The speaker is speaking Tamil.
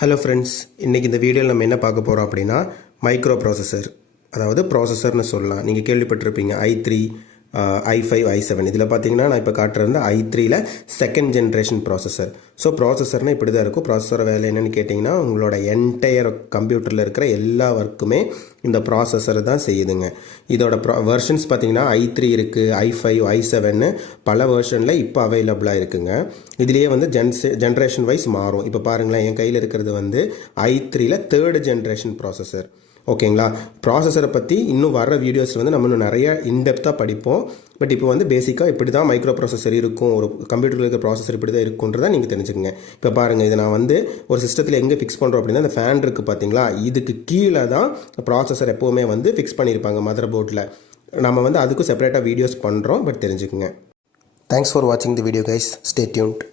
ஹலோ ஃப்ரெண்ட்ஸ், இன்றைக்கி இந்த வீடியோவில் நம்ம என்ன பார்க்க போகிறோம் அப்படின்னா மைக்ரோ ப்ராசஸர், அதாவது ப்ராசஸர்னு சொல்லலாம். நீங்கள் கேள்விப்பட்டிருப்பீங்க i3, i5, i7. இதில் பார்த்தீங்கன்னா நான் இப்போ காட்டுறது i3ல செகண்ட் ஜென்ரேஷன் ப்ராசஸர். ஸோ ப்ராசஸர்னால் இப்படி தான் இருக்கும். ப்ராசஸர் வேலை என்னென்னு கேட்டிங்கன்னா, உங்களோட என்டையர் கம்ப்யூட்டரில் இருக்கிற எல்லா ஒர்க்குமே இந்த ப்ராசஸர் தான் செய்யுதுங்க. இதோட வெர்ஷன்ஸ் பார்த்தீங்கன்னா i3 இருக்குது, i5, i7 பல வெர்ஷனில் இப்போ அவைலபிளாக இருக்குங்க. இதுலேயே வந்து ஜென்ரேஷன் வைஸ் மாறும். இப்போ பாருங்களேன், என் கையில் இருக்கிறது வந்து i3ல தேர்டு ஜென்ரேஷன் ப்ராசஸர். ஓகேங்களா? ப்ராசஸரை பற்றி இன்னும் வர வீடியோஸில் வந்து நம்ம இன்னும் நிறைய இன்டெப்த்தாக படிப்போம். பட் இப்போ வந்து பேசிக்காக இப்படி தான் மைக்ரோ ப்ராசஸர் இருக்கும், ஒரு கம்ப்யூட்டரில் இருக்கிற ப்ராசஸர் இப்படி தான் இருக்குன்றதை நீங்கள் தெரிஞ்சுக்கங்க. இப்போ பாருங்கள், இதை நான் வந்து ஒரு சிஸ்டத்தில் எங்கே ஃபிக்ஸ் பண்ணுறோம் அப்படின்னா, அந்த ஃபேன் இருக்குது பார்த்தீங்களா, இதுக்கு கீழே தான் ப்ராசஸர் எப்போவுமே வந்து ஃபிக்ஸ் பண்ணியிருப்பாங்க மதர் போர்டில். நம்ம வந்து அதுக்கும் செப்பரேட்டாக வீடியோஸ் பண்ணுறோம், பட் தெரிஞ்சுக்கங்க. தேங்க்ஸ் ஃபார் வாட்சிங் the video guys. Stay tuned.